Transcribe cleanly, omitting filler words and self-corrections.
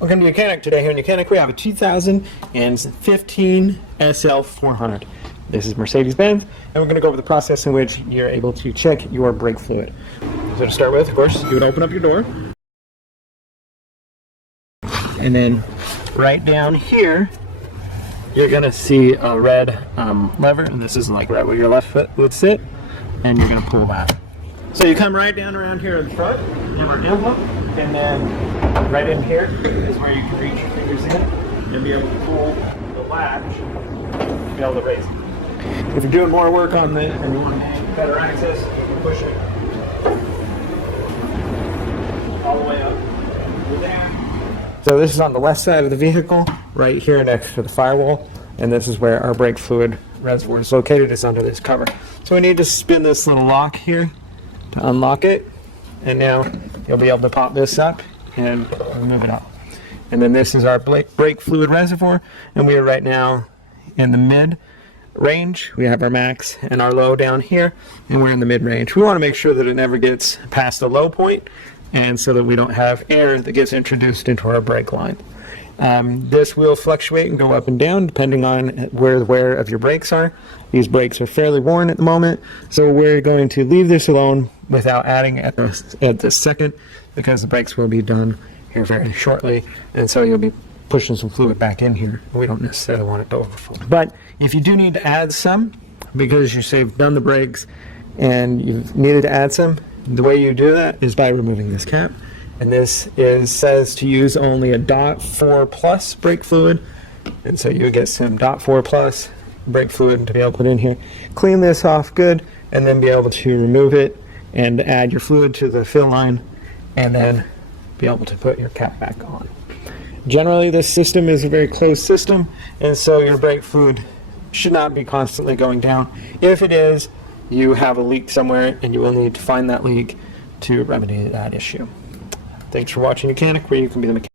Welcome to YOUCANIC. Today here in YOUCANIC we have a 2015 SL-400. This is Mercedes-Benz, and we're going to go over the process in which you're able to check your brake fluid. So to start with, of course, you would open up your door. And then right down here, you're going to see a red lever, and this is like right where your left foot would sit, and you're going to pull that. So you come right down around here in the front, you have our emblem, and then right in here is where you can reach your fingers in and be able to pull the latch to be able to raise it. If you're doing more work on it and you want better access, you can push it all the way up to there. So this is on the left side of the vehicle, right here next to the firewall, and this is where our brake fluid reservoir is located. It's under this cover. So we need to spin this little lock here to unlock it, and now you'll be able to pop this up and move it up. And then this is our brake fluid reservoir, and we are right now in the mid range. We have our max and our low down here, and we're in the mid range. We want to make sure that it never gets past the low point, and so that we don't have air that gets introduced into our brake line. This will fluctuate and go up and down depending on where the wear of your brakes are. These brakes are fairly worn at the moment, so we're going to leave this alone without adding at this second, because the brakes will be done here very shortly, and so you'll be pushing some fluid back in here. We don't necessarily want it to overflow. But if you do need to add some, because you say you've done the brakes and you've needed to add some, the way you do that is by removing this cap. And this says to use only a .4 plus brake fluid, and so you get some .4 plus brake fluid to be able to put in here. Clean this off good, and then be able to remove it and add your fluid to the fill line, and then be able to put your cap back on. Generally, this system is a very closed system, and so your brake fluid should not be constantly going down. If it is, you have a leak somewhere, and you will need to find that leak to remedy that issue. Thanks for watching YOUCANIC, where you can be the mechanic.